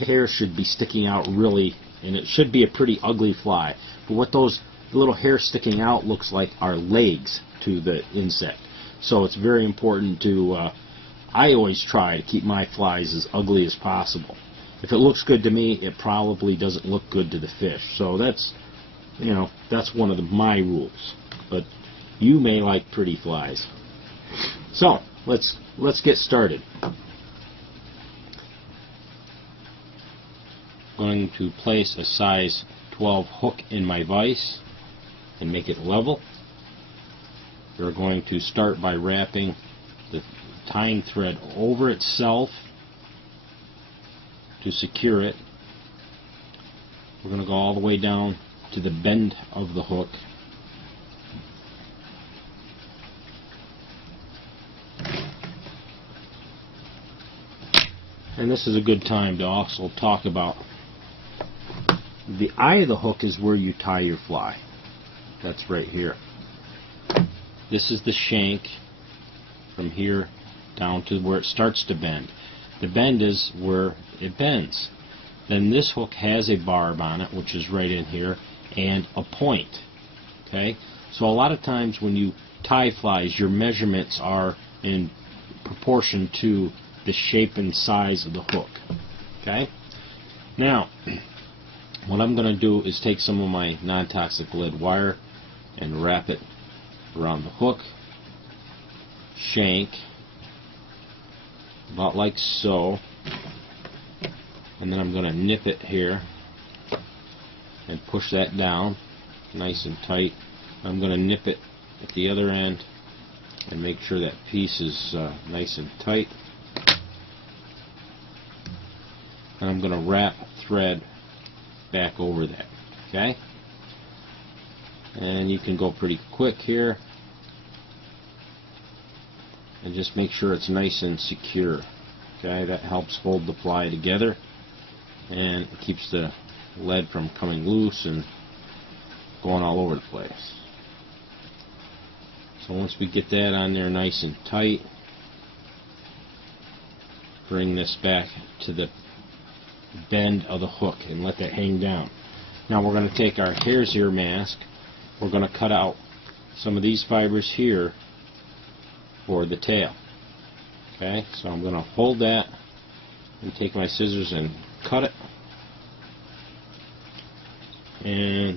hairs should be sticking out really, and it should be a pretty ugly fly. But what those little hairs sticking out looks like are legs to the insect. So it's very important to, I always try to keep my flies as ugly as possible. If it looks good to me, it probably doesn't look good to the fish. So that's, you know, that's one of my rules. But you may like pretty flies. So let's get started. I'm going to place a size 12 hook in my vise and make it level. We're going to start by wrapping the tying thread over itself to secure it. We're going to go all the way down to the bend of the hook. And this is a good time to also talk about the eye of the hook is where you tie your fly. That's right here. This is the shank from here down to where it starts to bend. The bend is where it bends. Then this hook has a barb on it, which is right in here, and a point. Okay? So a lot of times when you tie flies, your measurements are in proportion to the shape and size of the hook. Okay? Now, what I'm going to do is take some of my non-toxic lead wire and wrap it around the hook, shank, about like so, and then I'm going to nip it here and push that down nice and tight. I'm going to nip it at the other end and make sure that piece is nice and tight. And I'm going to wrap thread back over that. Okay? And you can go pretty quick here and just make sure it's nice and secure. Okay, that helps hold the fly together and it keeps the lead from coming loose and going all over the place. So once we get that on there nice and tight, bring this back to the bend of the hook and let that hang down. Now we're going to take our hare's ear mask. We're going to cut out some of these fibers here for the tail. Okay, so I'm going to hold that and take my scissors and cut it. And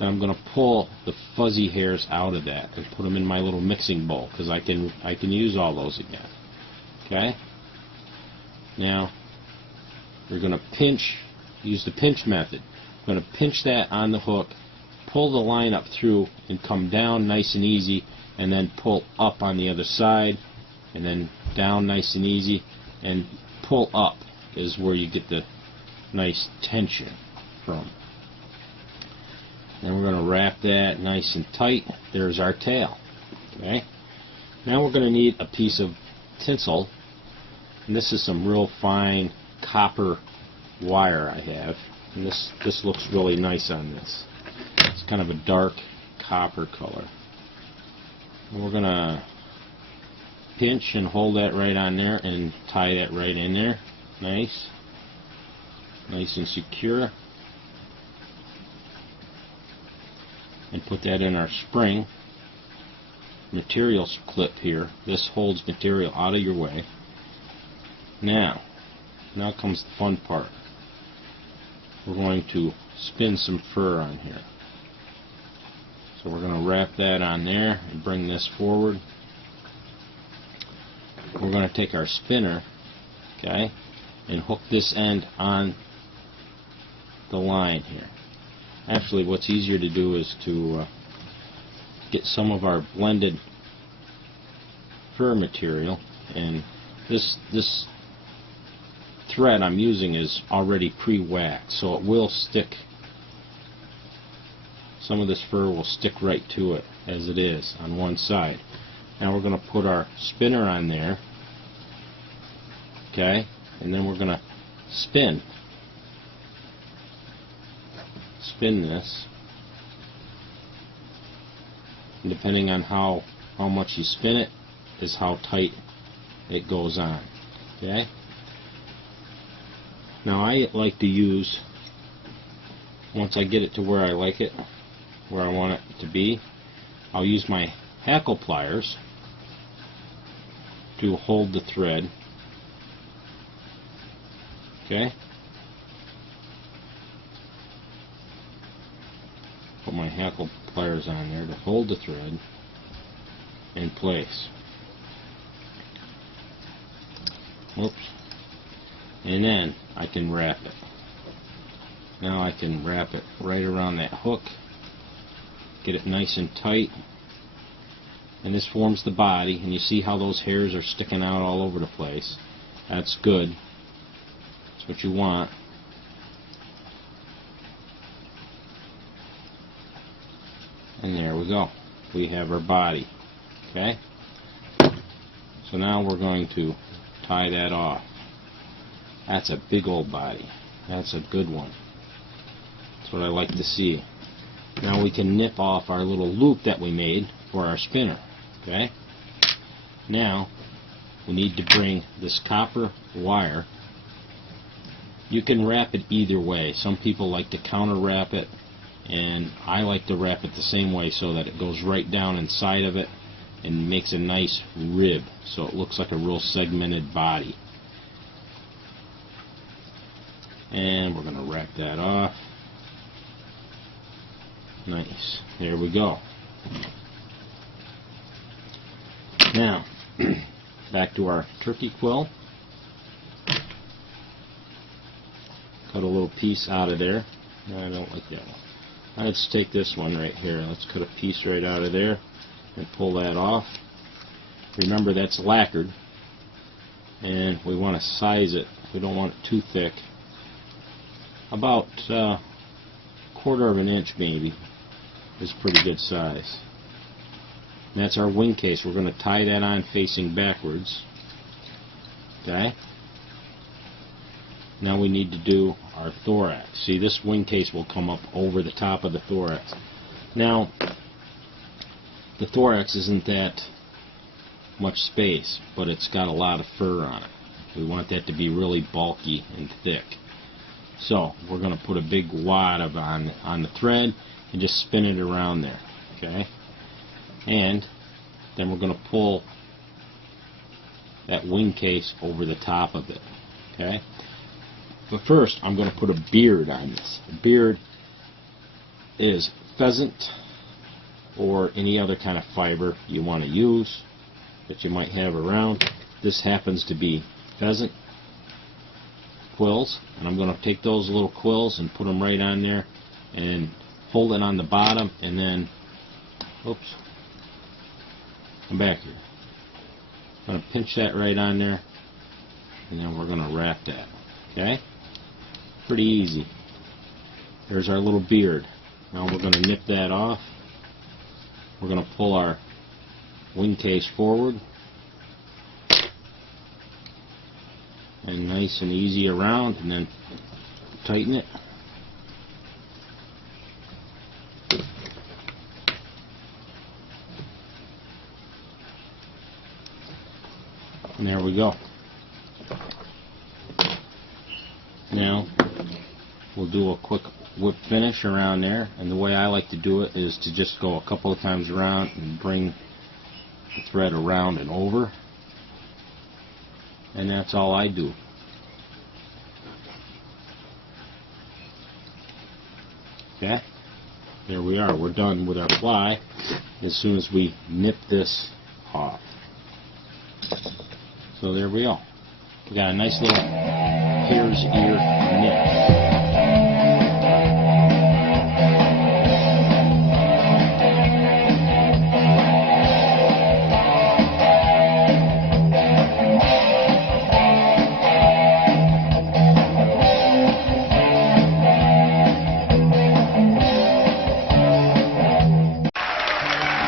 then I'm going to pull the fuzzy hairs out of that and put them in my little mixing bowl because I can use all those again. Okay. Now we're going to pinch, use the pinch method. I'm going to pinch that on the hook, pull the line up through and come down nice and easy, and then pull up on the other side and then down nice and easy, and pull up is where you get the nice tension from. Then we're going to wrap that nice and tight. There's our tail. Okay. Now we're going to need a piece of tinsel, and this is some real fine copper wire I have, and this looks really nice on this. It's kind of a dark copper color. And we're going to pinch and hold that right on there and tie that right in there. Nice and secure. And put that in our spring material clip here. This holds material out of your way. Now comes the fun part. We're going to spin some fur on here. So we're going to wrap that on there and bring this forward. We're going to take our spinner, okay, and hook this end on the line here. Actually, what's easier to do is to get some of our blended fur material, and this thread I'm using is already pre-waxed, so it will stick. Some of this fur will stick right to it as it is on one side. Now we're going to put our spinner on there, okay, and then we're going to spin this, and depending on how much you spin it is how tight it goes on. Okay, Now I like to use, once I get it to where I like it, where I want it to be, I'll use my hackle pliers to hold the thread. Okay? Put my hackle pliers on there to hold the thread in place. Whoops. And then I can wrap it. Now I can wrap it right around that hook, get it nice and tight, and this forms the body, and you see how those hairs are sticking out all over the place. That's good. That's what you want. And there we go. We have our body. Okay? So now we're going to tie that off. That's a big old body. That's a good one. That's what I like to see. Now we can nip off our little loop that we made for our spinner. Okay? Now we need to bring this copper wire. You can wrap it either way. Some people like to counter wrap it, and I like to wrap it the same way so that it goes right down inside of it and makes a nice rib so it looks like a real segmented body. And we're going to wrap that off. Nice. There we go. Now, back to our turkey quill. Cut a little piece out of there. No, I don't like that one. Let's take this one right here. Let's cut a piece right out of there and pull that off. Remember, that's lacquered, and we want to size it. We don't want it too thick. About 1/4 of an inch maybe is pretty good size. And that's our wing case. We're going to tie that on facing backwards. Okay? Now we need to do our thorax. See, this wing case will come up over the top of the thorax. Now, the thorax isn't that much space, but it's got a lot of fur on it. We want that to be really bulky and thick. So we're going to put a big wad of on the thread and just spin it around there. Okay? And then we're going to pull that wing case over the top of it. Okay? But first, I'm going to put a beard on this. A beard is pheasant or any other kind of fiber you want to use that you might have around. This happens to be pheasant quills, and I'm going to take those little quills and put them right on there and hold it on the bottom, and then, oops, come back here. I'm going to pinch that right on there, and then we're going to wrap that. Okay? Pretty easy. There's our little beard. Now we're going to nip that off. We're going to pull our wing case forward, and nice and easy around, and then tighten it. And there we go. Now we'll do a quick whip finish around there, and the way I like to do it is to just go a couple of times around and bring the thread around and over, and that's all I do. Okay, there we are. We're done with our fly as soon as we nip this off. So there we go. We got a nice little hare's ear nymph.